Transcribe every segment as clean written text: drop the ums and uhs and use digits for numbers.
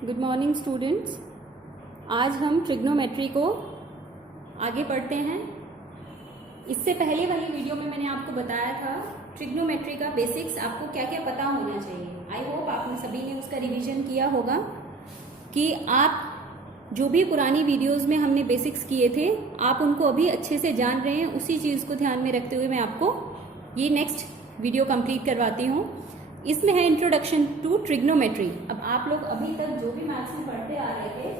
Good morning students. आज हम trigonometry को आगे पढ़ते हैं। इससे पहले वाली वीडियो में मैंने आपको बताया था ट्रिग्नोमेट्री का बेसिक्स आपको क्या क्या पता होना चाहिए। आई होप आपने सभी ने उसका रिवीजन किया होगा कि आप जो भी पुरानी वीडियोस में हमने बेसिक्स किए थे आप उनको अभी अच्छे से जान रहे हैं। उसी चीज़ को ध्यान में रखते हुए मैं आपको ये नेक्स्ट वीडियो कंप्लीट करवाती हूँ। इसमें है इंट्रोडक्शन टू ट्रिग्नोमेट्री। अब आप लोग अभी तक जो भी मैथ्स में पढ़ते आ रहे थे,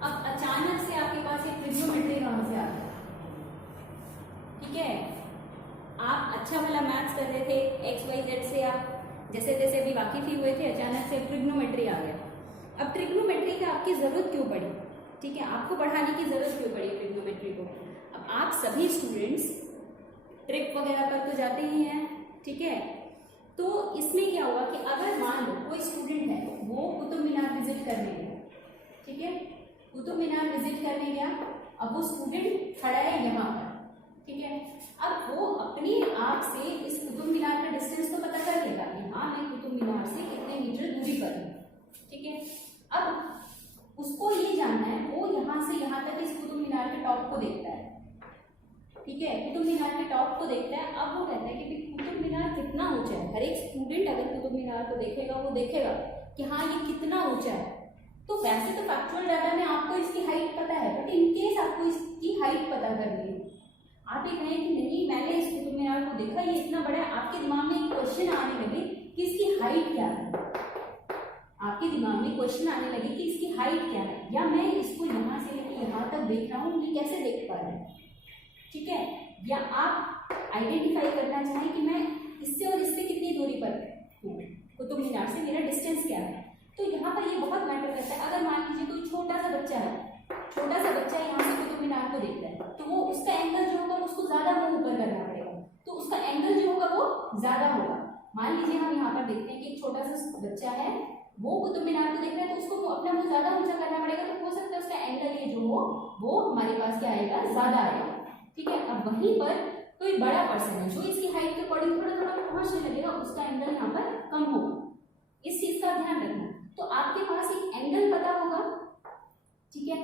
अब अचानक से आपके पास ये ट्रिग्नोमेट्री कहाँ से आ गया? ठीक है, आप अच्छा वाला मैथ्स कर रहे थे, एक्स वाई जेड से आप जैसे तैसे भी वाकिफ ही हुए थे, अचानक से ट्रिग्नोमेट्री आ गया। अब ट्रिग्नोमेट्री का आपकी जरूरत क्यों पड़ी? ठीक है, आपको पढ़ाने की जरूरत क्यों पड़ी ट्रिग्नोमेट्री को? अब आप सभी स्टूडेंट्स ट्रिप वगैरह पर तो जाते ही हैं, ठीक है। तो इसमें क्या हुआ कि अगर मान लो कोई स्टूडेंट है वो कुतुब मीनार विजिट करने गया, ठीक है, कुतुब मीनार विजिट करने गया। अब वो स्टूडेंट खड़ा है यहाँ पर, ठीक है। अब वो अपने आप से इस कुतुब मीनार का डिस्टेंस तो पता कर लेगा कि हाँ मैं कुतुब मीनार से कितने मीटर दूरी पर हूँ, ठीक है। अब उसको ये जानना है, वो यहाँ से यहाँ तक इस कुतुब मीनार के टॉप को देखता है, ठीक है, कुतुब मीनार के टॉप को देखता है। अब वो कहता है कि कुतुब मीनार कितना ऊंचा है। हर एक स्टूडेंट अगर कुतुब मीनार को देखेगा वो देखेगा कि हाँ ये कितना ऊंचा है। तो वैसे तो फैक्चुअल डाटा में आपको इसकी हाइट पता है, बट इन केस आपको इसकी हाइट पता करनी है, आप ये कहें कि नहीं मैंने इस कुतुब मीनार को देखा ये इतना बड़ा है, आपके दिमाग में एक क्वेश्चन आने लगे कि इसकी हाइट क्या है। आपके दिमाग में क्वेश्चन आने लगे कि इसकी हाइट क्या है, या मैं इसको यहाँ से लेकर यहाँ तक देख रहा हूँ, ये कैसे देख पा रहा है, ठीक है। या आप आइडेंटिफाई करना चाहें कि मैं इससे और इससे कितनी दूरी पर हूँ, कुतुब मीनार से मेरा डिस्टेंस क्या है। तो यहाँ पर ये बहुत मैटर करता है। अगर मान लीजिए कोई छोटा सा बच्चा है, छोटा सा बच्चा यहाँ से कुतुब मीनार को देखता है, तो वो उसका एंगल जो होगा उसको ज्यादा मुंह ऊपर करना पड़ेगा, तो उसका एंगल जो होगा वो ज्यादा होगा। मान लीजिए हम यहाँ पर देखते हैं कि एक छोटा सा बच्चा है, वो कुतुब मीनार को देख रहा है, तो उसको अपना मुंह ज्यादा ऊंचा करना पड़ेगा, तो हो सकता है उसका एंगल ये जो हो वो हमारे पास क्या आएगा, ज्यादा आएगा, ठीक है। अब वहीं पर कोई बड़ा पर्सन है जो इसकी हाइट के अकॉर्डिंग थोड़ा थोड़ा पहुंचने लगेगा, उसका एंगल यहाँ पर कम होगा। इस चीज का ध्यान रखना। तो आपके पास एक एंगल पता होगा, ठीक है।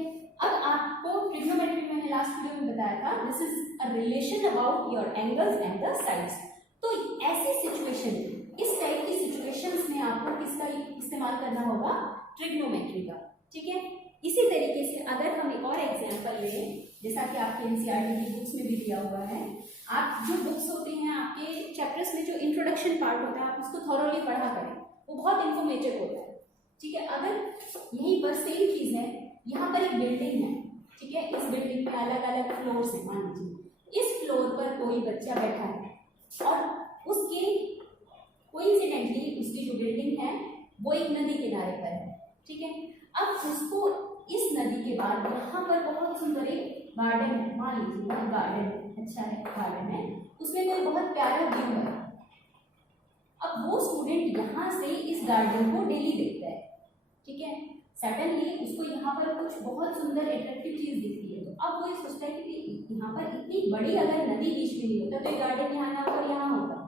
अब आपको ट्रिग्नोमेट्री में मैंने लास्ट वीडियो में बताया था, this is a relation about your angles and the sides. तो ऐसी सिचुएशन, इस टाइप की सिचुएशंस में आपको किसका इस्तेमाल करना होगा, ट्रिग्नोमेट्री का, ठीक है। इसी तरीके से अगर हम एक और एग्जांपल लें, जैसा कि आपके एनसीईआरटी की बुक्स में भी दिया हुआ है, आप जो बुक्स होते हैं आपके चैप्टर्स में जो इंट्रोडक्शन पार्ट होता है आप उसको थॉरोली पढ़ा करें, वो बहुत इंफॉर्मेटिव होता है, ठीक है। अगर यहीं पर सेम चीज है, यहाँ पर एक बिल्डिंग है, ठीक है, इस बिल्डिंग में अलग अलग फ्लोर्स है, मान लीजिए इस फ्लोर पर कोई बच्चा बैठा है और उसके कोइंसिडेंटली उसकी जो बिल्डिंग है वो एक नदी किनारे पर है, ठीक है। अब उसको इस नदी के बाद यहाँ पर बहुत सुंदर एक गार्डन है, मान लीजिए गार्डन अच्छा है, गार्डन है, उसमें कोई बहुत प्यारा व्यू है। अब वो स्टूडेंट यहाँ से इस गार्डन को डेली देखता है, ठीक है। सडनली उसको यहाँ पर कुछ बहुत सुंदर अट्रैक्टिव चीज दिखती है, तो अब वो ये सोचता है कि यहाँ पर इतनी बड़ी अगर नदी बीच में नहीं होता तो ये गार्डन यहाँ ना पर यहाँ होता,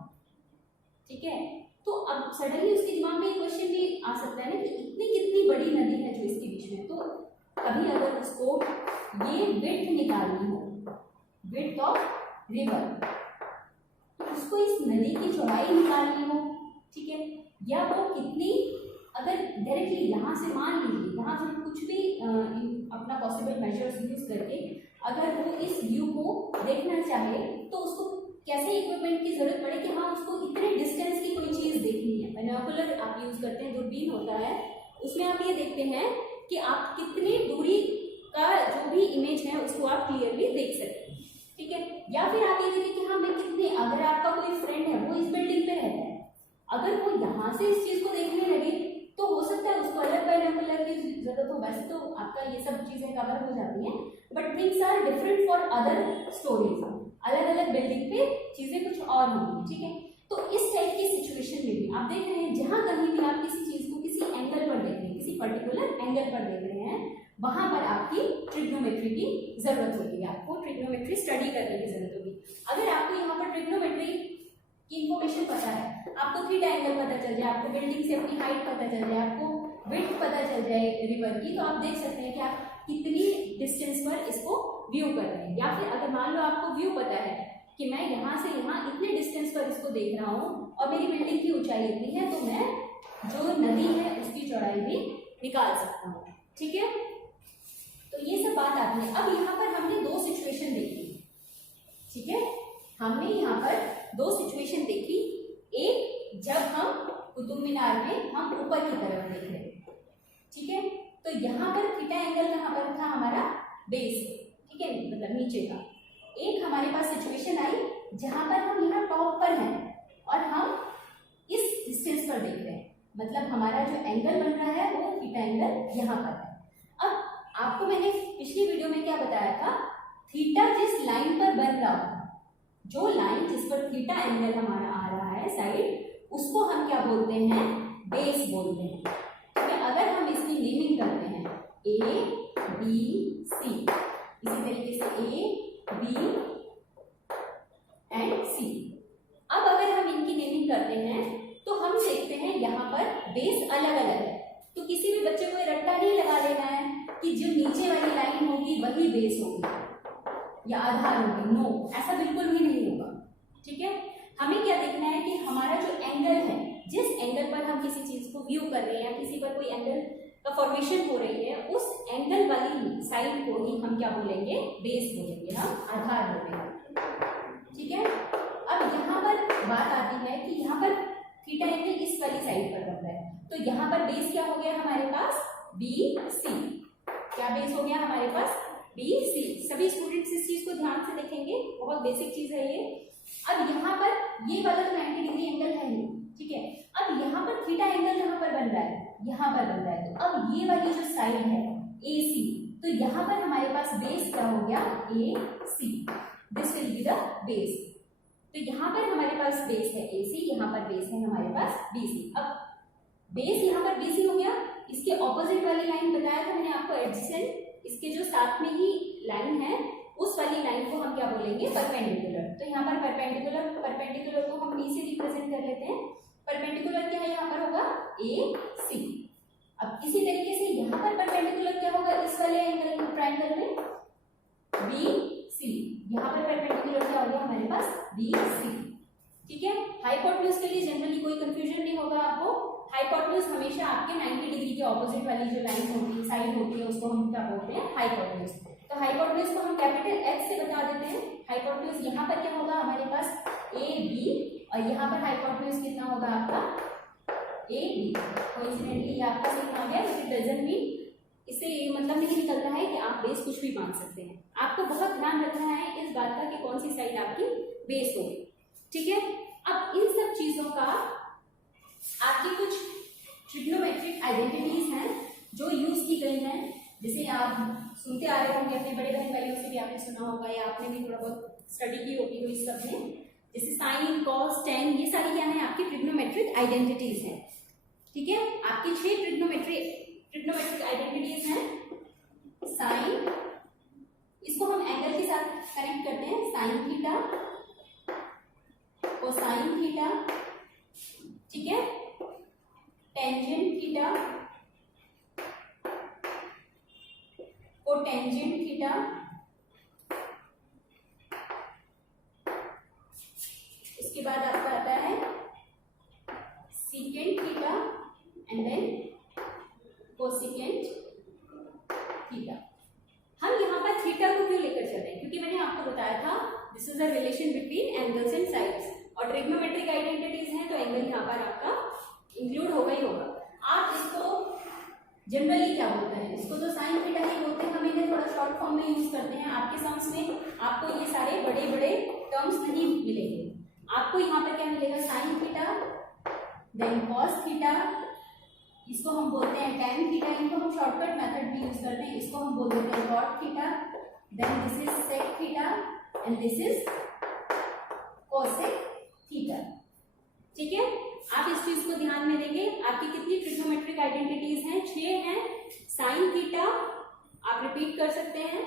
ठीक है। तो अब सडनली उसके दिमाग में एक क्वेश्चन भी आ सकता है ना कि इतनी कितनी बड़ी नदी है जो इसके बीच में, तो अभी अगर उसको ये विड्थ निकालनी हो, विड्थ ऑफ रिवर, तो उसको इस नदी की चौड़ाई निकालनी हो, ठीक है, या वो कितनी, अगर डायरेक्टली यहाँ से मान लीजिए यहाँ से कुछ भी अपना पॉसिबल मेजर्स यूज करके अगर वो इस व्यू को देखना चाहे तो उसको कैसे इक्विपमेंट की जरूरत पड़े कि हाँ उसको इतने डिस्टेंस की कोई चीज देखनी है। बाइनोकुलर आप यूज करते हैं, दूरबीन होता है, उसमें आप ये देखते हैं कि आप कितनी दूरी का जो भी इमेज है उसको आप क्लियरली देख सकते हैं, ठीक है। या फिर आप ये देखें कि हाँ मैं कितने, अगर आपका कोई फ्रेंड है वो इस बिल्डिंग पे रहता है, अगर वो यहाँ से इस चीज को देखने लगे तो हो सकता है उसको अलग बाइनोकुलर की जरूरत हो। वैसे तो आपका ये सब चीजें कवर हो जाती हैं, but things are different for other stories, अलग अलग बिल्डिंग पे चीजें कुछ और होंगी, ठीक है। तो इस टाइप की सिचुएशन में भी आप देख रहे हैं, जहां कहीं भी आप किसी चीज को किसी एंगल पर देख रहे हैं, किसी पर्टिकुलर एंगल पर देख रहे हैं, वहां पर आपकी ट्रिग्नोमेट्री की जरूरत होगी, आपको ट्रिग्नोमेट्री स्टडी करने की जरूरत होगी। अगर आपको यहाँ पर ट्रिग्नोमेट्री की इंफॉर्मेशन पता है, आपको थीटा एंगल पता चल जाए, आपको बिल्डिंग से अपनी हाइट पता चल जाए, आपको विड्थ पता चल जाए रिवर की, तो आप देख सकते हैं कि आप कितनी डिस्टेंस पर इसको व्यू कर रहे हैं। या फिर अगर मान लो आपको व्यू पता है कि मैं यहाँ से यहाँ इतने डिस्टेंस पर इसको देख रहा हूँ और मेरी बिल्डिंग की ऊंचाई इतनी है, तो मैं जो नदी है उसकी चौड़ाई भी निकाल सकता हूँ। ठीक है, तो ये सब बात आती है। अब यहाँ पर हमने दो सिचुएशन देखी। ठीक है, हमने यहाँ पर दो सिचुएशन देखी। एक, जब हम कुतुब मीनार में हम ऊपर की तरफ देख रहे थे। ठीक है, तो यहाँ पर थीटा एंगल कहाँ पर था, हमारा बेस। ठीक है, मतलब नीचे का। एक हमारे पास सिचुएशन आई जहां पर हम यहाँ टॉप पर हैं और हम इस डिस्टेंस पर देख रहे हैं, मतलब हमारा जो एंगल बन रहा है वो थीटा एंगल यहाँ पर है। अब आपको मैंने पिछली वीडियो में क्या बताया था, थीटा जिस लाइन पर बन रहा हो, जो लाइन जिस पर थीटा एंगल हमारा आ रहा है साइड, उसको हम क्या बोलते हैं, बेस बोलते हैं। ठीक है, अगर हम इसकी नेमिंग करते हैं ए बी सी, इसी तरीके से ए बी एंड सी। अब अगर हम इनकी नेमिंग करते हैं तो हम देखते हैं यहाँ पर बेस अलग अलग है। तो किसी भी बच्चे को ये रट्टा नहीं लगा लेना है कि जो नीचे वाली लाइन होगी वही बेस होगी या आधार होगी। नो, ऐसा बिल्कुल भी नहीं होगा। ठीक है, हमें क्या देखना है कि हमारा जो एंगल है, जिस एंगल पर हम किसी चीज को व्यू कर रहे हैं या किसी पर कोई एंगल का फॉर्मेशन हो रही है, उस एंगल वाली साइड को ही हम क्या बोलेंगे, बेस बोलेंगे, हम आधार बोलेंगे। ठीक है, अब यहाँ पर बात आती है कि यहाँ पर थीटा एंगल इस वाली साइड पर बन रहा है, तो यहाँ पर बेस क्या हो गया हमारे पास, बी सी। क्या बेस हो गया हमारे पास, बी सी। सभी स्टूडेंट्स इस चीज को ध्यान से देखेंगे, बहुत बेसिक चीज है ये। अब यहाँ पर ये वाला 90 डिग्री एंगल है नहीं। ठीक है, अब यहाँ पर थीटा एंगल कहाँ पर बन रहा है, यहाँ पर बन रहा है। तो अब ये वाली जो साइड है ए सी, तो यहाँ पर हमारे पास बेस क्या हो गया, A C. This will be the base. तो यहाँ पर हमारे पास बेस है ए सी, यहाँ पर बेस है हमारे पास बी सी। अब बेस यहाँ पर बी सी हो गया, इसके ऑपोजिट वाली लाइन बताया था मैंने आपको, एडजेसेंट, इसके जो साथ में ही लाइन है उस वाली लाइन को हम क्या बोलेंगे, परपेंडिकुलर। तो यहाँ पर परपेंडिकुलर को हम बी से रिप्रेजेंट कर लेते हैं। परपेंडिकुलर क्या है, यहाँ पर होगा ए सी। अब इसी तरीके से यहाँ पर परपेंडिकुलर क्या होगा, इस वाले एंगल ट्रायंगल में बी सी। यहाँ पर परपेंडिकुलर क्या हो गया हमारे पास, बी सी। ठीक है, हाइपोटेन्यूज के लिए जनरली कोई कंफ्यूजन नहीं होगा आपको। हाइपोटेन्यूज हमेशा आपके 90 डिग्री के ऑपोजिट वाली जो लाइन होती है, साइड होती है, उसको हम क्या बोलते हैं, हाइपोटेन्यूज। तो हाइपोटेन्यूज को हम कैपिटल एच से बता देते हैं। हाइपोटेन्यूज यहाँ पर क्या होगा हमारे पास, ए बी, और यहाँ पर हाइपोटेन्यूज कितना होगा आपका, ए बी। कोइंसिडेंटली आपका सही आ गया, इट डजंट मीन, इससे ये मतलब नहीं निकलता है कि आप बेस कुछ भी मान सकते हैं। आपको बहुत ध्यान रखना है इस बात का कि कौन सी साइड आपकी बेस होगी। ठीक है, अब इन सब चीजों का आपकी कुछ ट्रिग्नोमेट्रिक आइडेंटिटीज हैं जो यूज की गई हैं, जिसे आप सुनते आ रहे होंगे, अपने बड़े बहन भाइयों से भी आपने सुना होगा या आपने भी थोड़ा बहुत स्टडी की होगी तो इस सब में, जैसे साइन, कॉस, टेन, ये सारी क्या है आपकी ट्रिग्नोमेट्रिक आइडेंटिटीज हैं। ठीक है, आपकी 6 ट्रिग्नोमेट्रिक आइडेंटिटीज हैं। साइन, इसको हम एंगल के साथ कनेक्ट करते हैं, साइन थीटा, कोसाइन थीटा। ठीक है, टेंजेंट थीटा, कोटेंजेंट थीटा, उसके बाद आपका आता है secant theta and then cosecant theta. हम यहाँ पर थीटा को क्यों लेकर चल रहे हैं, क्योंकि मैंने आपको बताया था this is the relation between angles and sides, और ट्रिग्नोमेट्रिक आइडेंटिटीज हैं तो एंगल यहाँ पर आपका इंक्लूड होगा ही होगा। आप इसको जनरली क्या बोलते हैं, इसको तो साइन थीटा ही बोलते हैं, हम इन्हें थोड़ा शॉर्ट फॉर्म में यूज करते हैं। आपके सम्स में आपको ये सारे बड़े बड़े टर्म्स नहीं मिलेंगे। आपको यहाँ पर क्या मिलेगा, sine theta, then cos theta, इसको हम बोलते हैं टेन थीटा, इनको हम शॉर्टकट मेथड भी यूज करते हैं, इसको हम बोल देते हैं cot theta, then this is sec theta and this is cosec theta. ठीक है, आप इस चीज को ध्यान में देंगे। आपकी कितनी ट्रिग्नोमेट्रिक आइडेंटिटीज हैं, 6 हैं। साइन थीटा आप रिपीट कर सकते हैं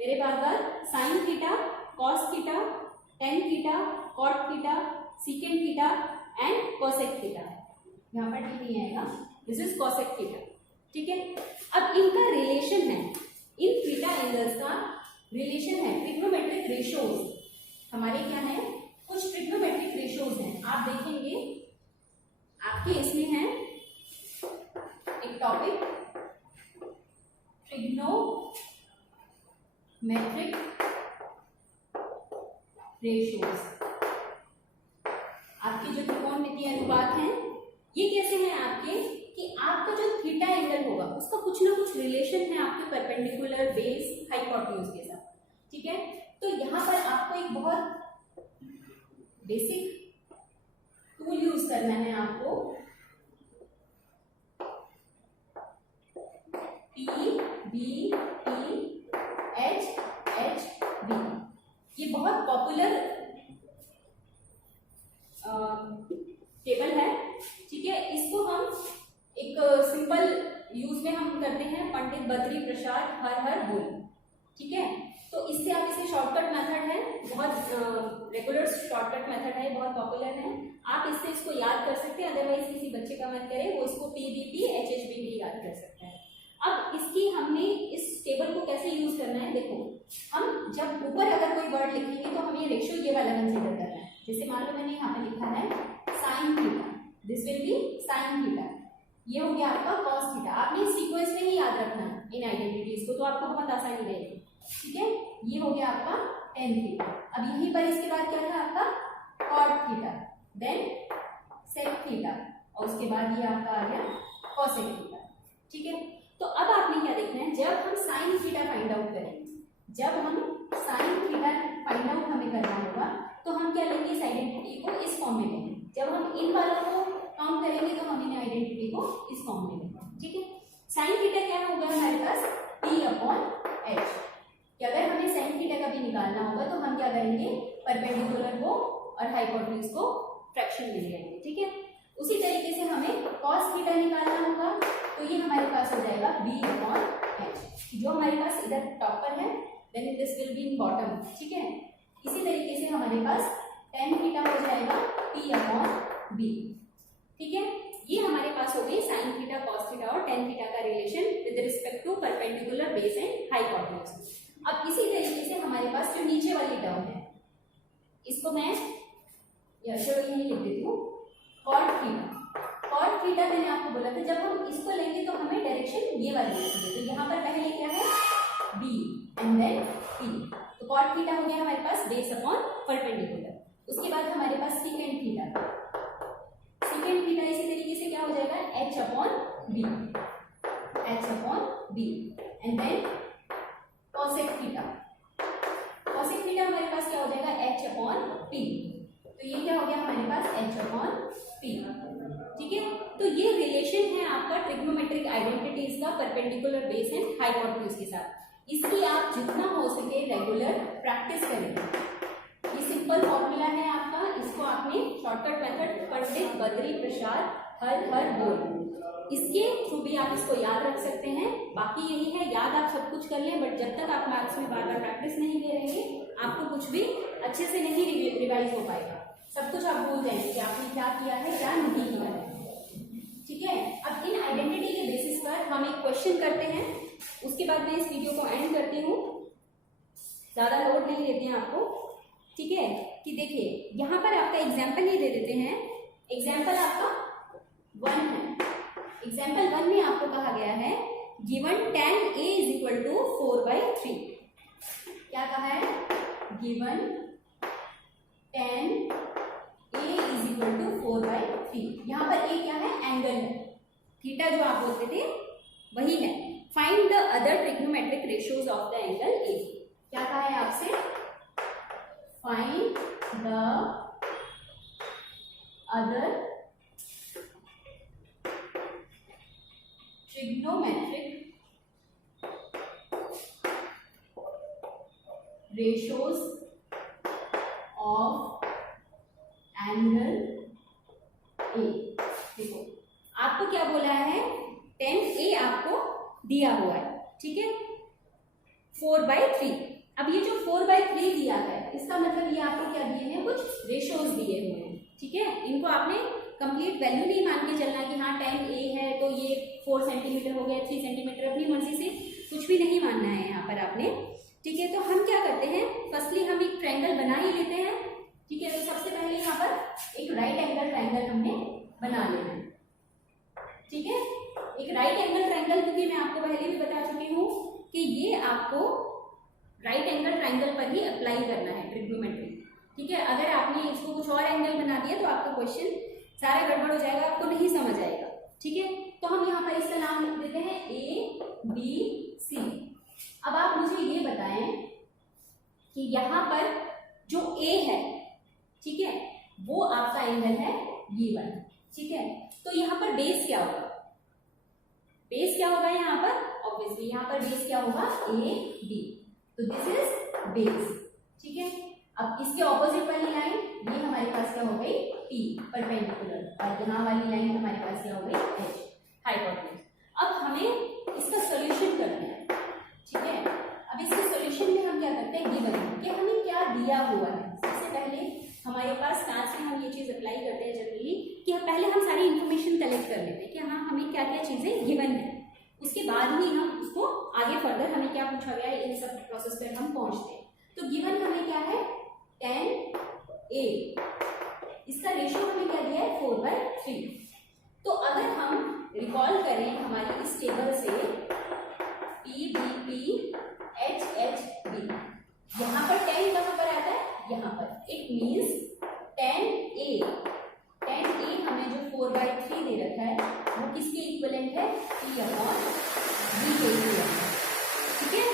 मेरे बार बार, sine theta, cos theta, tan theta, cot theta, secant theta and cosec theta. यहाँ पर ठीक नहीं आएगा, दिस इज कोसेक थीटा। ठीक है। अब इनका रिलेशन है, इन थीटा एंगल्स का रिलेशन है ट्रिग्नोमेट्रिक रेशियोज। हमारे क्या है, कुछ ट्रिग्नोमेट्रिक रेशियोज हैं, आप देखेंगे आपके इसमें है एक टॉपिक ट्रिग्नोमेट्रिक रेशियोज। आपके जो त्रिकोणमितीय अनुपात हैं ये कैसे हैं आपके, कि आपका जो थीटा एंगल होगा उसका कुछ ना कुछ रिलेशन है आपके परपेंडिकुलर बेस हाइपोटेन्यूज के साथ, ठीक है। तो यहाँ पर आपको एक बहुत बेसिक टूल यूज करना है आपको, P B T H H B। ये बहुत पॉपुलर टेबल है, ठीक है। इसको हम एक सिंपल यूज में हम करते हैं, पंडित बद्री प्रसाद हर हर बोल, ठीक है। तो इससे आप इसे शॉर्टकट मेथड है, बहुत रेगुलर शॉर्टकट मेथड है, बहुत पॉपुलर है। आप इससे इसको याद कर सकते हैं, अदरवाइज किसी बच्चे का मन करे वो इसको PBP HHB भी याद कर सकता है। अब इसकी हमने इस टेबल को कैसे यूज करना है, देखो हम जब ऊपर अगर कोई वर्ड लिखेंगे तो हमें रेशियो ये वाला कंसीडर करना है। जैसे मान लो मैंने यहाँ पे लिखा है sine theta, this will B sine theta, ये हो गया आपका कॉस थीटा। आपने सीक्वेंस में ही याद रखना इन आइडेंटिटीज को, तो आपको बहुत आसानी रहेगी, ठीक है। ये हो गया आपका टेन थीटा। अब यहीं पर इसके बाद क्या था आपका cot theta, then sec theta, और उसके बाद ये आपका आ गया कॉसेक थीटा, ठीक है। तो अब आपने क्या देखना है, जब हम साइन थीटा फाइंड आउट करेंगे, जब हम साइन थीटा फाइंड आउट हमें करना होगा तो हम क्या लेंगे, इस आइडेंटिटी को इस फॉर्म में लेंगे। जब हम इन वालों को काउंट करेंगे तो हम इन आइडेंटिटी को इस फॉर्म में लेंगे, ठीक है। साइन थीटा क्या होगा हमारे पास P/H, कि अगर हमें साइन थीटा का भी निकालना होगा तो हम क्या करेंगे, परपेंडिकुलर को और हाइपोटेन्यूज को फ्रैक्शन में ले आएंगे, ठीक है। उसी तरीके से हमें कॉस थीटा निकालना होगा, तो ये हमारे पास हो जाएगा B/H, जो हमारे पास इधर टॉप पर है, then this will be in bottom, ठीक है। इसी तरीके से हमारे पास टेन थीटा हो जाएगा P/B, ठीक है। ये हमारे पास हो गई साइन थीटा, कॉस थीटा और टेन थीटा का relation with respect to perpendicular base and hypotenuse. अब इसी तरीके से हमारे पास जो नीचे वाली टर्म है, इसको मैं चलो यही लिख देती हूँ, कॉट थीटा। कॉट थीटा मैंने आपको बोला था जब हम इसको लेंगे तो हमें डायरेक्शन ये वाली लिखेंगे, तो यहाँ पर पहले क्या है B एंड देन P, तो कॉट थीटा हो गया हमारे पास बेस अपॉन परपेंडिकुलर। उसके बाद हमारे पास सेकेंड थीटा, सेकेंड थीटा इसी तरीके से क्या हो जाएगा H/B, H/B and then cosec theta, cosec theta हमारे पास क्या हो जाएगा H/P, तो ये क्या हो गया हमारे पास H/P, ठीक है। तो ये रिलेशन है आपका ट्रिग्नोमेट्रिक आइडेंटिटीज का परपेंडिकुलर बेस एंड हाइपोटेन्यूज के साथ। इसकी आप जितना हो सके रेगुलर प्रैक्टिस करें। ये सिंपल फॉर्मूला है आपका, इसको आपने शॉर्टकट मेथड पंडित बद्री प्रसाद हर हर बोल, इसके थ्रू भी आप इसको याद रख सकते हैं। बाकी यही है, याद आप सब कुछ कर लें, बट जब तक आप मार्क्स में बार बार प्रैक्टिस नहीं करेंगे आपको कुछ भी अच्छे से नहीं रिवाइज हो पाएगा, सब कुछ आप भूल जाएंगे कि आपने क्या किया है क्या नहीं किया है, ठीक है। अब इन आइडेंटिटी के बेसिस पर हम एक क्वेश्चन करते हैं, उसके बाद मैं इस वीडियो को एंड करती हूँ, ज्यादा लोड नहीं लेते हैं आपको, ठीक है। कि देखिए यहाँ पर आपका एग्जाम्पल ही दे देते हैं, एग्जाम्पल आपका 1 है। एग्जाम्पल 1 में आपको कहा गया है गिवन tan A = 4/3, क्या कहा है, गिवन tan A = 4/3। यहाँ पर A क्या है, एंगल है, थीटा जो आप बोलते थे वही है। Find the other trigonometric ratios of the angle A, क्या कहा है आपसे, find the other trigonometric ratios of angle A। देखो आपको क्या बोला है, tan A आपको दिया हुआ है, ठीक है, 4/3। अब ये जो 4/3 दिया है इसका मतलब ये आपको क्या दिए हैं, कुछ रेशियोज दिए हुए हैं, ठीक है। इनको आपने कंप्लीट वैल्यू नहीं मान के चलना कि हाँ 10a है तो ये 4 सेंटीमीटर हो गया, 3 सेंटीमीटर, अपनी मर्जी से कुछ भी नहीं मानना है यहाँ पर आपने। ठीक है, तो हम क्या करते हैं, फर्स्टली हम एक ट्रायंगल बना ही लेते हैं। ठीक है, तो सबसे पहले यहाँ पर एक राइट एंगल ट्रायंगल हमने बना लेना है। ठीक है, एक राइट एंगल ट्रायंगल, क्योंकि मैं आपको पहले भी बता चुकी हूँ कि ये आपको राइट एंगल ट्रायंगल पर ही अप्लाई करना है ट्रिग्नोमेट्री। ठीक है, अगर आपने इसको कुछ और एंगल बना दिया तो आपका क्वेश्चन सारा गड़बड़ हो जाएगा, आपको नहीं समझ आएगा। ठीक है, तो हम यहाँ पर इसका नाम लिख देते हैं ABC। अब आप मुझे ये बताएं कि यहाँ पर जो A है, ठीक है, वो आपका एंगल है ये वाला। ठीक है, तो यहाँ पर बेस क्या होगा, बेस क्या होगा यहाँ पर, ऑब्वियसली यहाँ पर बेस क्या होगा, AB, तो दिस इज बेस। ठीक है, अब इसके ऑपोजिट वाली लाइन ये हमारे पास क्या हो गई, P परपेंडिकुलर, और यहाँ वाली लाइन हमारे पास क्या हो गई, H हाइपोटेन्यूज। अब हमें इसका सॉल्यूशन करना है। ठीक है, अब इसके सॉल्यूशन में हम क्या करते हैं, गिवन कि हमें क्या दिया हुआ है। सबसे पहले हमारे पास साथ में हम ये चीज अप्लाई करते हैं जनरली कि पहले हम सारी इंफॉर्मेशन कलेक्ट कर लेते हैं कि हाँ हमें क्या क्या चीजें गिवन है, उसके बाद ही हम उसको आगे फर्दर हमें क्या पूछा गया है इन सब प्रोसेस पर हम पहुंचते हैं। तो गिवन हमें क्या है, 10a, इसका रेशियो हमें क्या दिया है, 4/3। तो अगर हम रिकॉल करें हमारी इस टेबल से PBP HHB, यहाँ पर 10 कहाँ पर आता है, यहाँ पर, इट मीन्स 10a हमें जो 4/3 दे रखा है वो किसके इक्विवेलेंट है, P/B के इक्विवेलेंट। ठीक है,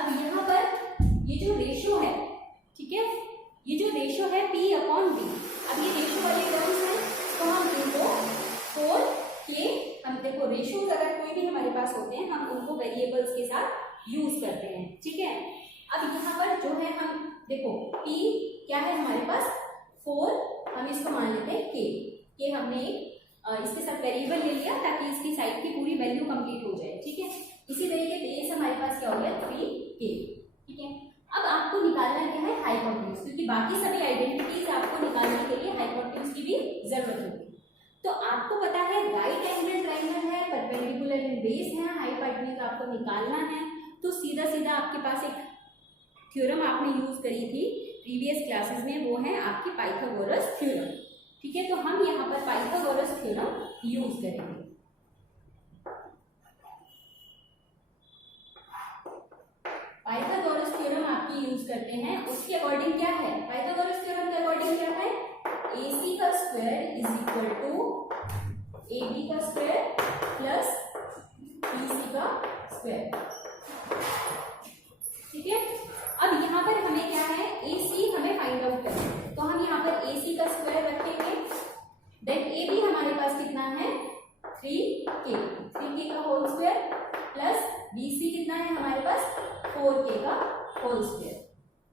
अब यहाँ पर ये जो रेशियो है, ठीक है, ये जो रेशियो है P/B, अब ये रेशियो वाले टर्म्स हैं तो हम इनको 4k, हम देखो रेशियोज अगर कोई भी हमारे पास होते हैं हम उनको वेरिएबल्स के साथ यूज करते हैं। ठीक है, अब यहाँ पर जो है हम देखो P क्या है हमारे पास 4, हम इसको मान लेते हैं k हमने इसके साथ वेरिएबल ले लिया ताकि इसकी साइड की पूरी वैल्यू कंप्लीट हो जाए। ठीक है, इसी तरीके से हमारे पास क्या हो गया 3k। ठीक है, अब आपको निकालना क्या है, हाइपोटेन्यूज, क्योंकि बाकी सभी आइडेंटिटीज आपको निकालने के लिए हाइपोटेन्यूज की भी जरूरत होगी। तो आपको पता है राइट एंगल ट्रायंगल है, परपेंडिकुलर इन बेस है, हाइपोटेन्यूज आपको निकालना है। तो सीधा सीधा आपके पास एक थ्योरम आपने यूज करी थी प्रीवियस क्लासेस में, वो है आपकी पाइथागोरस थ्योरम। ठीक है, तो हम यहाँ पर पाइथागोरस थ्योरम यूज करेंगे। पाइथागोरस थ्योरम आपकी यूज करते हैं, उसके अकॉर्डिंग क्या है, पाइथागोरस थ्योरम के अकॉर्डिंग क्या है, AC का square is equal to AB का स्क्वायर प्लस BC का स्क्वायर। ठीक है, अब यहाँ पर हमें क्या है, AC हमें फाइंड आउट करना है, तो हम यहाँ पर AC का स्क्वायर रखेंगे, देन AB हमारे पास कितना है 3k का होल स्क्वायर प्लस BC कितना है हमारे पास 4k का होल स्क्वायर।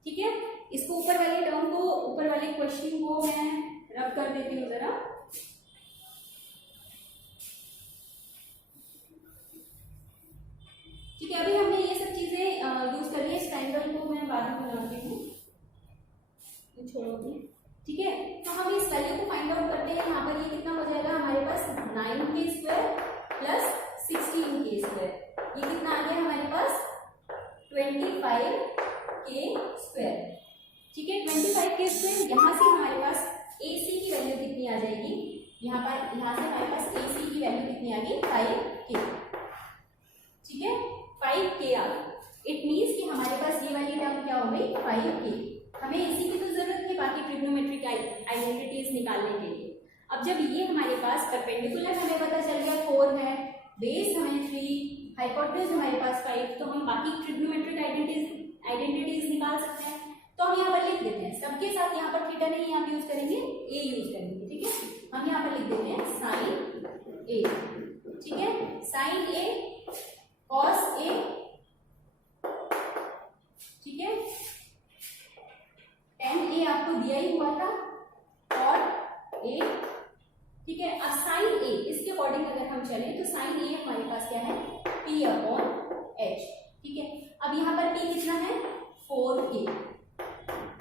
ठीक है, इसको ऊपर वाले टर्म को, ऊपर वाले क्वेश्चन को मैं रब कर देती हूँ जरा। ठीक है, अभी हमने ये सब चीजें यूज कर ली है, इस ट्रायंगल को मैं बाद में बनाती हूँ, छोड़ोगी। ठीक है, तो हम इस वैल्यू को फाइंड आउट करते हैं। यहाँ पर ये कितना हो जाएगा हमारे पास 9k square plus 16k square, ये कितना आ गया हमारे पास 25k स्क्वायर। ठीक है, 25k स्क्वायर, यहाँ से हमारे पास AC की वैल्यू कितनी आ जाएगी, यहाँ से हमारे पास AC की वैल्यू कितनी आ गई 5k। ठीक है, 5k आ गई, इट मीन्स कि हमारे पास ये वाली टर्म क्या हो गई 5k। हमें इसी की तो जरूरत है बाकी ट्रिग्नोमेट्रिक आइडेंटिटीज निकालने के लिए। अब जब ये हमारे पास परपेंडिकुलर हमें पता चल गया 4 है, बेस हमें 3, हाइपोटेन्यूज हमारे पास 5, तो हम बाकी ट्रिग्नोमेट्रिक आइडेंटिटीज निकाल सकते हैं। तो हम यहाँ पर लिख देते हैं, सबके साथ यहाँ पर थीटा नहीं यहाँ पे यूज करेंगे, a यूज करेंगे। ठीक है, हम यहाँ पर लिख देते हैं साइन a। ठीक है, साइन a कॉस a। ठीक है, tan a आपको दिया ही हुआ था और a। ठीक है, अब साइन a इसके अकॉर्डिंग अगर हम चलें तो साइन a हमारे पास क्या है P/H। ठीक है, अब यहाँ पर P कितना है 4k,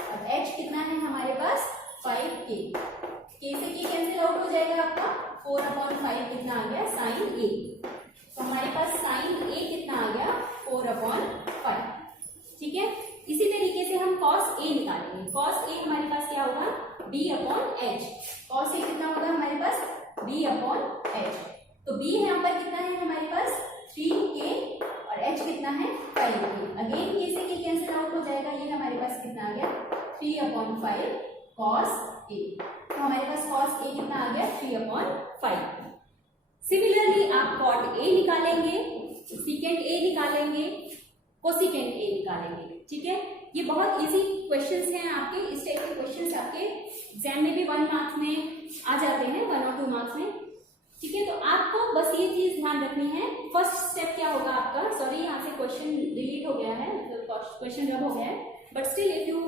अब H कितना है हमारे पास 5k, k से k तो b यहाँ पर कितना है हमारे पास 3k और h कितना है 5k। अगेन k से k कैंसिल आउट हो जाएगा, ये हमारे पास कितना आ गया 3/5 cos a। तो हमारे पास cos a कितना आ गया 3/5। सिमिलरली आप cot a निकालेंगे, secant a निकालेंगे, cosecant a निकालेंगे। ठीक है, ये बहुत इजी क्वेश्चंस हैं आपके। इस टाइप के क्वेश्चंस आपके एग्जाम में भी 1 मार्क्स में आ जाते हैं, 1 और 2 मार्क्स में। ठीक है, तो आपको बस ये चीज ध्यान रखनी है। फर्स्ट स्टेप क्या होगा आपका, सॉरी यहाँ से क्वेश्चन डिलीट हो गया है, मतलब क्वेश्चन रब हो गया है, बट स्टिल इफ यू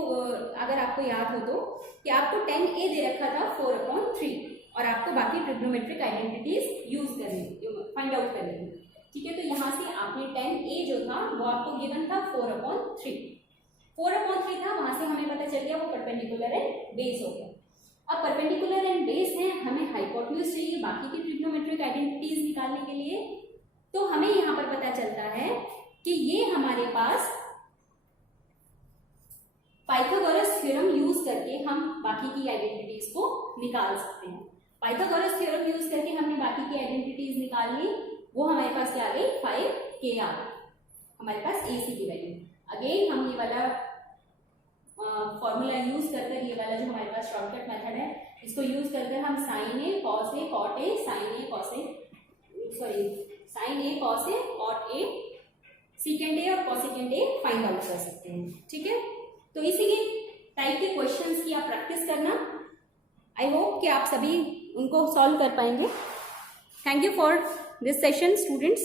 अगर आपको याद हो तो कि आपको 10a दे रखा था 4/3 और आपको बाकी ट्रिग्नोमेट्रिक आइडेंटिटीज यूज करनी, फाइंड आउट करनी थी। ठीक है, तो यहाँ से आपने 10a जो था वो आपको गिवन था 4/3 था, वहां से हमें पता चल गया वो परपेंडिकुलर एंड बेस हो गया। अब परपेंडिकुलर एंड बेस है, हमें हाइपोटेन्यूज चाहिए बाकी की ट्रिग्नोमेट्रिक आइडेंटिटीज निकालने के लिए। तो हमें यहाँ पर पता चलता है कि ये हमारे पास पाइथागोरस थ्योरम यूज करके हम बाकी की आइडेंटिटीज को निकाल सकते हैं। पाइथागोरस थ्योरम यूज करके हमने बाकी की आइडेंटिटीज निकाल ली, वो हमारे पास क्या आ गई 5k आ गई हमारे पास ac की वैल्यू। अगेन हम ये वाला फॉर्मूला यूज कर ये वाला जो हमारे पास शॉर्टकट मेथड है, इसको यूज कर हम sin a cos a cot a sin a cos a sin a cos a cot a secant a और cosecant a फाइंड आउट कर सकते हैं। ठीक है, तो इसी के टाइप के क्वेश्चंस की आप प्रैक्टिस करना। आई होप कि आप सभी उनको सॉल्व कर पाएंगे। Thank you for this session students.